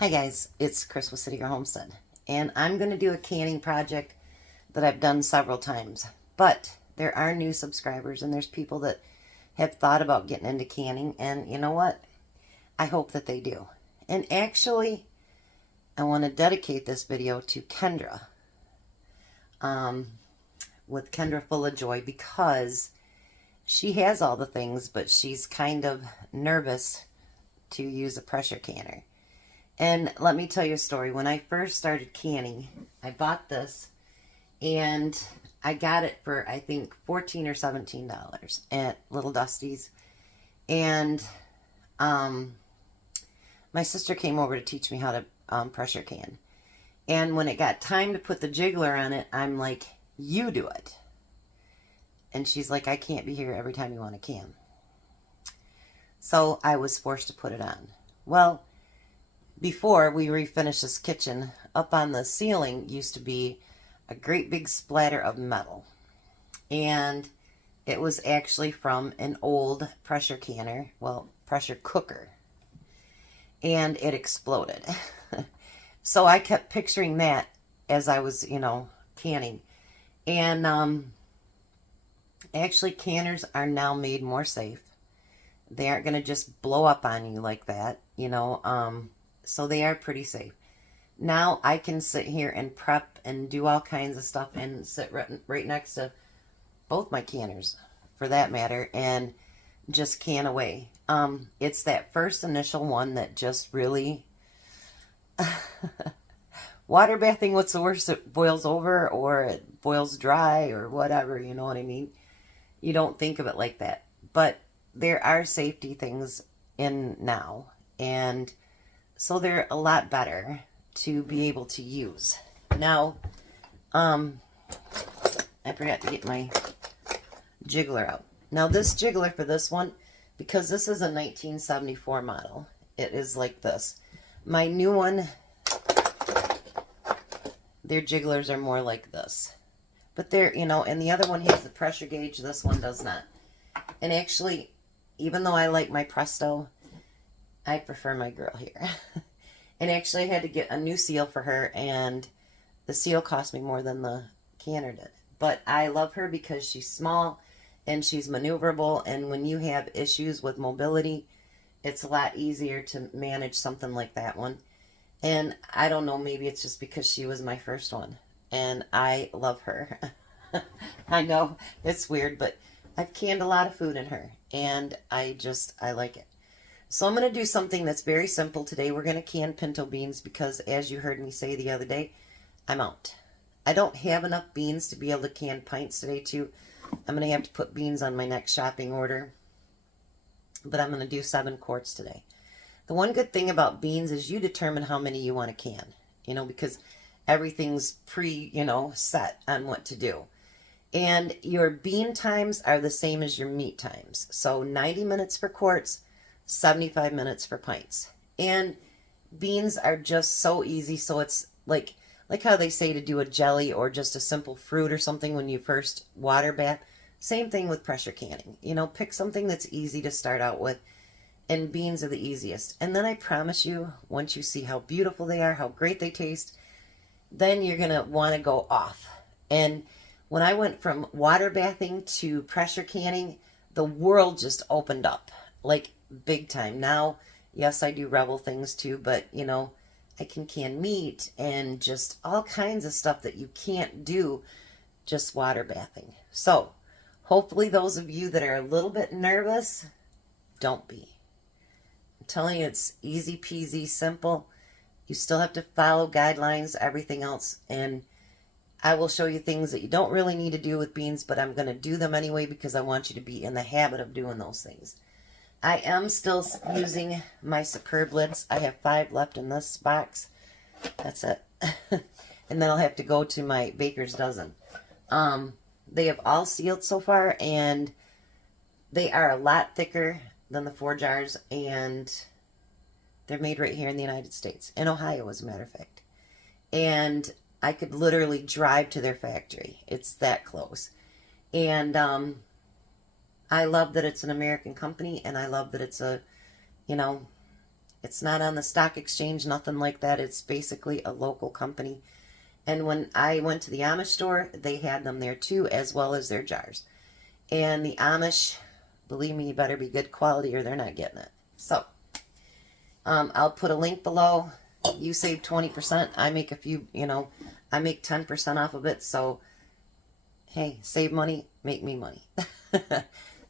Hi guys, it's Chris with City Girl Homestead, and I'm going to do a canning project that I've done several times, but there are new subscribers and there's people that have thought about getting into canning, and you know what? I hope that they do. And actually, I want to dedicate this video to Kendra, with Kendra Full of Joy, because she has all the things, but she's kind of nervous to use a pressure canner. And let me tell you a story. When I first started canning, I bought this, and I got it for, I think, $14 or $17 at Little Dusty's. And my sister came over to teach me how to pressure can. And when it got time to put the jiggler on it, I'm like, you do it. And she's like, I can't be here every time you want to can. So I was forced to put it on. Well, before we refinished this kitchen, up on the ceiling used to be a great big splatter of metal. And it was actually from an old pressure canner, well, pressure cooker. And it exploded. So I kept picturing that as I was, canning. And actually, canners are now made more safe. They aren't going to just blow up on you like that, so they are pretty safe. Now I can sit here and prep and do all kinds of stuff and sit right next to both my canners, for that matter, and just can away. It's that first initial one that just really... Water bathing, what's the worst? It boils over, or it boils dry, or whatever, you know what I mean? You don't think of it like that. But there are safety things in now, and so they're a lot better to be able to use. Now, I forgot to get my jiggler out. Now this jiggler for this one, because this is a 1974 model, it is like this. My new one, their jigglers are more like this. But they're, and the other one has the pressure gauge, this one does not. And actually, even though I like my Presto, I prefer my girl here. And actually, I had to get a new seal for her, and the seal cost me more than the canner did. But I love her because she's small, and she's maneuverable, and when you have issues with mobility, it's a lot easier to manage something like that one. And I don't know, maybe it's just because she was my first one, and I love her. I know, it's weird, but I've canned a lot of food in her, and I like it. So I'm going to do something that's very simple today. We're going to can pinto beans because, as you heard me say the other day, I'm out. I don't have enough beans to be able to can pints today, too. I'm going to have to put beans on my next shopping order, but I'm going to do 7 quarts today. The one good thing about beans is you determine how many you want to can, because everything's set on what to do. And your bean times are the same as your meat times. So 90 minutes for quarts, 75 minutes for pints. And beans are just so easy. So it's like how they say to do a jelly or just a simple fruit or something when you first water bath. Same thing with pressure canning. Pick something that's easy to start out with. And beans are the easiest. And then I promise you, once you see how beautiful they are, how great they taste, then you're going to want to go off. And when I went from water bathing to pressure canning, the world just opened up, like big time. Now, yes, I do Rebel things too, but, I can meat and just all kinds of stuff that you can't do just water bathing. So, hopefully those of you that are a little bit nervous, don't be. I'm telling you, it's easy peasy, simple. You still have to follow guidelines, everything else, and I will show you things that you don't really need to do with beans, but I'm going to do them anyway because I want you to be in the habit of doing those things. I am still using my Superb lids. I have 5 left in this box. That's it. And then I'll have to go to my Baker's Dozen. They have all sealed so far, and they are a lot thicker than the 4 jars, and they're made right here in the United States. In Ohio, as a matter of fact. And I could literally drive to their factory. It's that close. And I love that it's an American company, and I love that it's a, It's not on the stock exchange, nothing like that. It's basically a local company. And when I went to the Amish store, they had them there too, as well as their jars. And the Amish, believe me, you better be good quality or they're not getting it. So, I'll put a link below. You save 20%. I make a few, I make 10% off of it. So, hey, save money, make me money.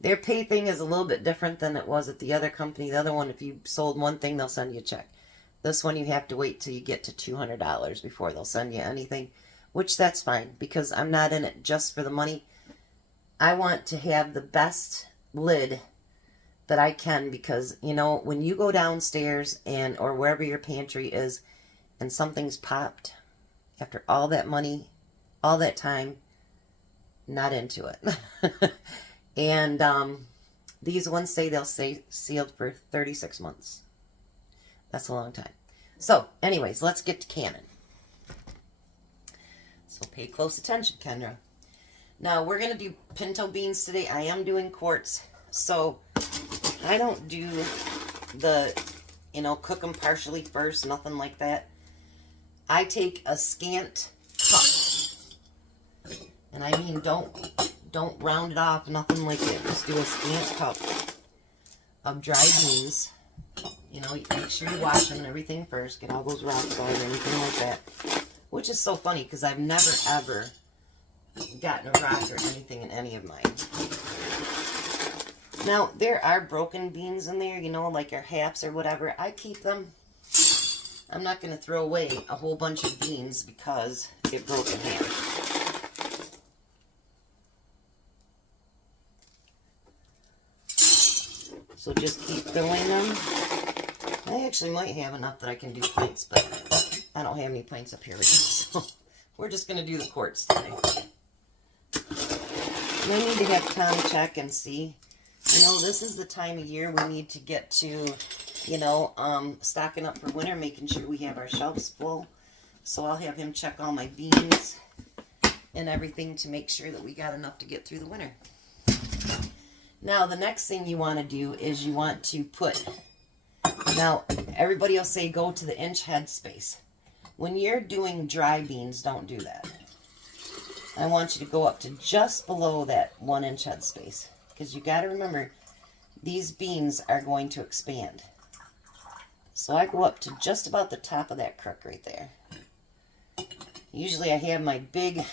Their pay thing is a little bit different than it was at the other company. The other one, if you sold one thing, they'll send you a check. This one, you have to wait till you get to $200 before they'll send you anything, which that's fine because I'm not in it just for the money. I want to have the best lid that I can because, when you go downstairs or wherever your pantry is and something's popped after all that money, all that time, not into it. And these ones say they'll stay sealed for 36 months. That's a long time. So, anyways, let's get to canning. So pay close attention, Kendra. Now, we're going to do pinto beans today. I am doing quarts. So, I don't do the, cook them partially first, nothing like that. I take a scant cup. And I mean, don't round it off, nothing like that. Just do a scant cup of dried beans. Make sure you wash them and everything first. Get all those rocks out or anything like that. Which is so funny because I've never, ever gotten a rock or anything in any of mine. Now, there are broken beans in there, like your haps or whatever. I keep them. I'm not going to throw away a whole bunch of beans because it broke in half. So just keep filling them. I actually might have enough that I can do pints, but I don't have any pints up here right now. So we're just going to do the quarts today. And I need to have Tom check and see. This is the time of year we need to get to, stocking up for winter, making sure we have our shelves full. So I'll have him check all my beans and everything to make sure that we got enough to get through the winter. Now, the next thing you want to do is you want to put, now, everybody will say go to the inch head space. When you're doing dry beans, don't do that. I want you to go up to just below that 1 inch head space. Because you got to remember, these beans are going to expand. So I go up to just about the top of that crook right there. Usually I have my big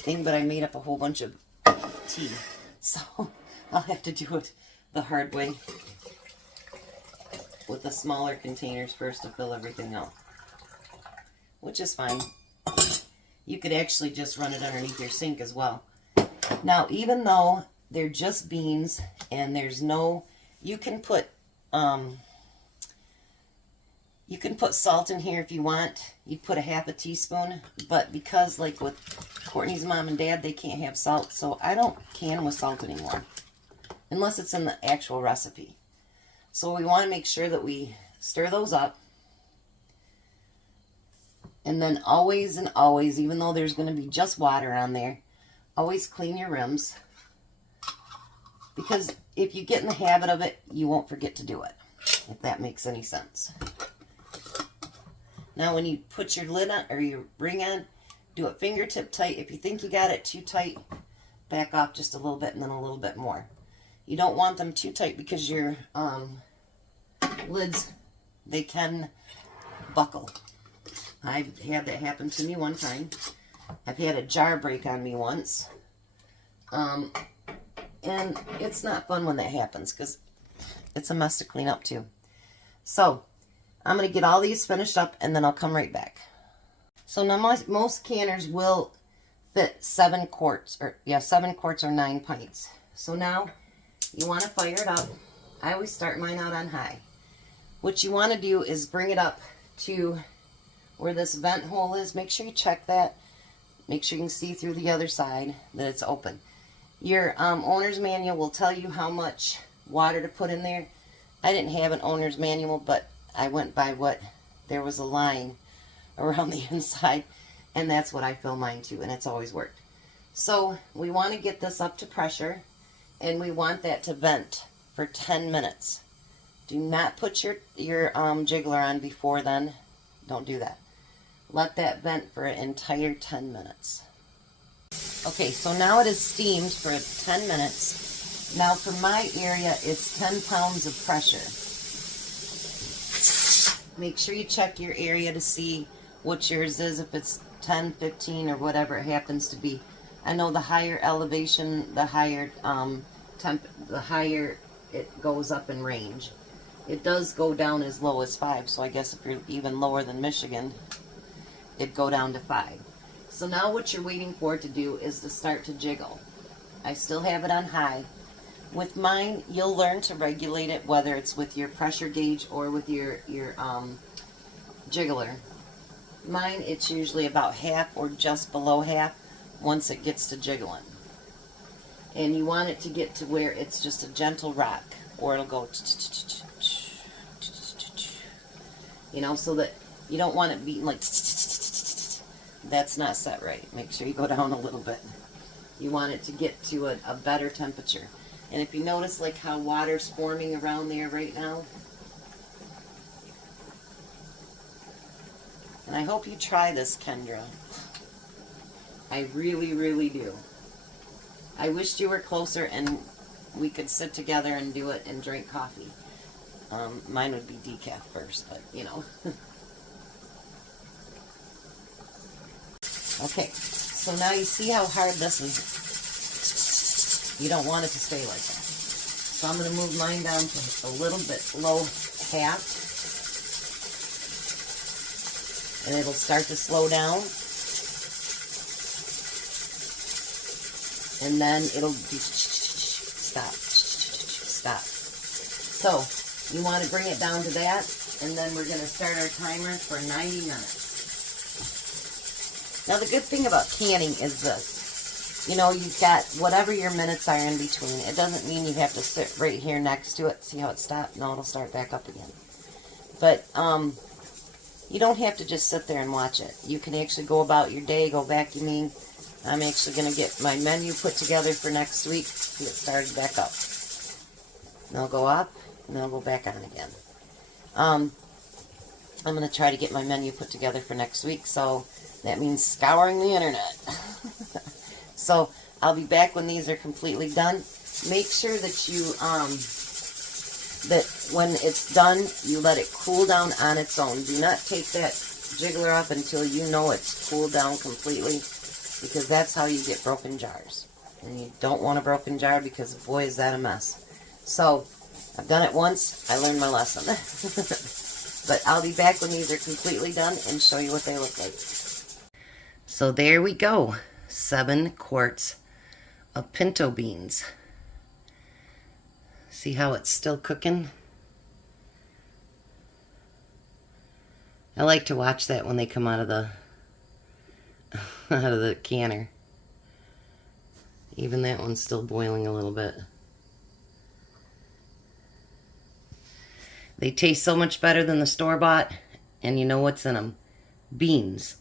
thing, but I made up a whole bunch of tea. So I'll have to do it the hard way with the smaller containers first to fill everything out. Which is fine. You could actually just run it underneath your sink as well. Now, even though they're just beans and there's no, you can put salt in here if you want. You'd put a half a teaspoon, but because like with Courtney's mom and dad, they can't have salt, so I don't can with salt anymore unless it's in the actual recipe. So we want to make sure that we stir those up. And then always and always, even though there's going to be just water on there, always clean your rims. Because if you get in the habit of it, you won't forget to do it, if that makes any sense. Now when you put your lid on, or your ring on, do it fingertip tight. If you think you got it too tight, back off just a little bit and then a little bit more. You don't want them too tight because your lids, they can buckle. I've had that happen to me one time. I've had a jar break on me once. And it's not fun when that happens because it's a mess to clean up too. So I'm going to get all these finished up and then I'll come right back. So now most canners will fit 7 quarts or 9 pints. So now you want to fire it up. I always start mine out on high. What you want to do is bring it up to where this vent hole is. Make sure you check that. Make sure you can see through the other side that it's open. Your owner's manual will tell you how much water to put in there. I didn't have an owner's manual, but I went by what, there was a line around the inside, and that's what I fill mine to, and it's always worked. So we want to get this up to pressure, and we want that to vent for 10 minutes Do not put your jiggler on before then. Don't do that. Let that vent for an entire 10 minutes. Okay, so now it is steamed for 10 minutes. Now for my area, it's 10 pounds of pressure. Make sure you check your area to see what yours is, if it's 10, 15, or whatever it happens to be. I know the higher elevation, the higher the higher it goes up in range. It does go down as low as 5, so I guess if you're even lower than Michigan, it'd go down to 5. So now what you're waiting for it to do is to start to jiggle. I still have it on high. With mine, you'll learn to regulate it, whether it's with your pressure gauge or with your jiggler. Mine, it's usually about half or just below half once it gets to jiggling. And you want it to get to where it's just a gentle rock, or it'll go, you know, so that you don't want it beating like, that's not set right. Make sure you go down a little bit. You want it to get to a better temperature. And if you notice like how water's forming around there right now, and I hope you try this, Kendra. I really, really do. I wished you were closer and we could sit together and do it and drink coffee. Mine would be decaf first, but you know. Okay, so now you see how hard this is. You don't want it to stay like that. So I'm going to move mine down to a little bit low half. And it'll start to slow down. And then it'll be stop, stop. So you want to bring it down to that, and then we're going to start our timer for 90 minutes. Now the good thing about canning is this. You know, you've got whatever your minutes are in between. It doesn't mean you have to sit right here next to it. See how it stopped? No, it'll start back up again. But you don't have to just sit there and watch it. You can actually go about your day, go vacuuming. I'm actually going to get my menu put together for next week to get started back up. And I'll go up, and then I'll go back on again. I'm going to try to get my menu put together for next week, so that means scouring the internet. So I'll be back when these are completely done. Make sure that you, that when it's done, you let it cool down on its own. Do not take that jiggler up until you know it's cooled down completely, because that's how you get broken jars. And you don't want a broken jar, because boy is that a mess. So I've done it once, I learned my lesson. But I'll be back when these are completely done and show you what they look like. So there we go, 7 quarts of pinto beans. See how it's still cooking? I like to watch that when they come out of the canner. Even that one's still boiling a little bit. They taste so much better than the store-bought, and you know what's in them. Beans.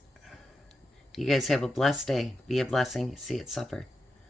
You guys have a blessed day. Be a blessing. See you at supper.